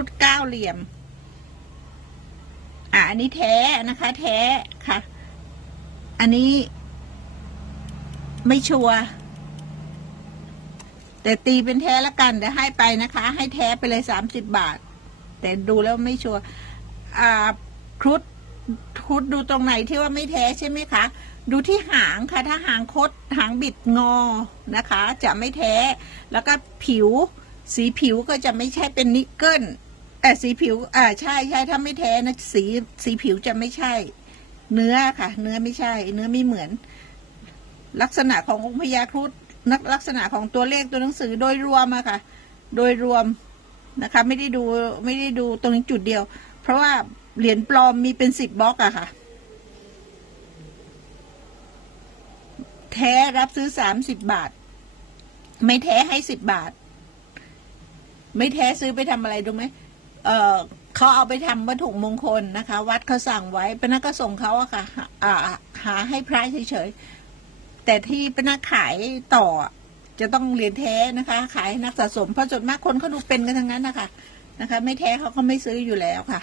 ชุดเก้าเหลี่ยม อ่าอันนี้แท้นะคะ แท้ค่ะ อันนี้ไม่ชัวร์แต่ตีเป็นแท้ละกันเดี๋ยวให้ไปนะคะ ให้แท้ไปเลยสามสิบบาท แต่ดูแล้วไม่ชัวร์อ่าครุฑครุฑดูตรงไหนที่ว่าไม่แท้ใช่ไหมคะ ดูที่หางค่ะ ถ้าหางคดหางบิดงอนะคะ จะไม่แท้ แล้วก็ผิว สีผิวก็จะไม่ใช่เป็นนิกเกิล แต่สีผิว อ่าใช่ใช่ถ้าไม่แท้นะสีสีผิวจะไม่ใช่ เนื้อค่ะ เนื้อไม่ใช่ เนื้อไม่เหมือน ลักษณะขององค์พญาครุฑนักลักษณะของตัวเลขตัวหนังสือโดยรวมอะค่ะ โดยรวมนะคะ ไม่ได้ดูไม่ได้ดูตรงนี้จุดเดียว เพราะว่าเหรียญปลอมมีเป็นสิบบล็อกอะค่ะ แท้รับซื้อสามสิบบาท ไม่แท้ให้สิบบาท ไม่แท้ซื้อไปทำอะไรดูไหม เออเขาเอาไปทำวัตถุมงคลนะคะ วัดเขาสั่งไว้ปนักก็ส่งเขาอะค่ะหาอ่าหาให้พระเฉยๆแต่ที่ปนักขายต่อ จะต้องเรียนแท้นะคะ ขายให้นักสะสมเพราะส่วนมากคนเขาดูเป็นกันทั้งนั้นนะคะนะคะ ไม่แท้เขาก็ไม่ซื้ออยู่แล้วค่ะ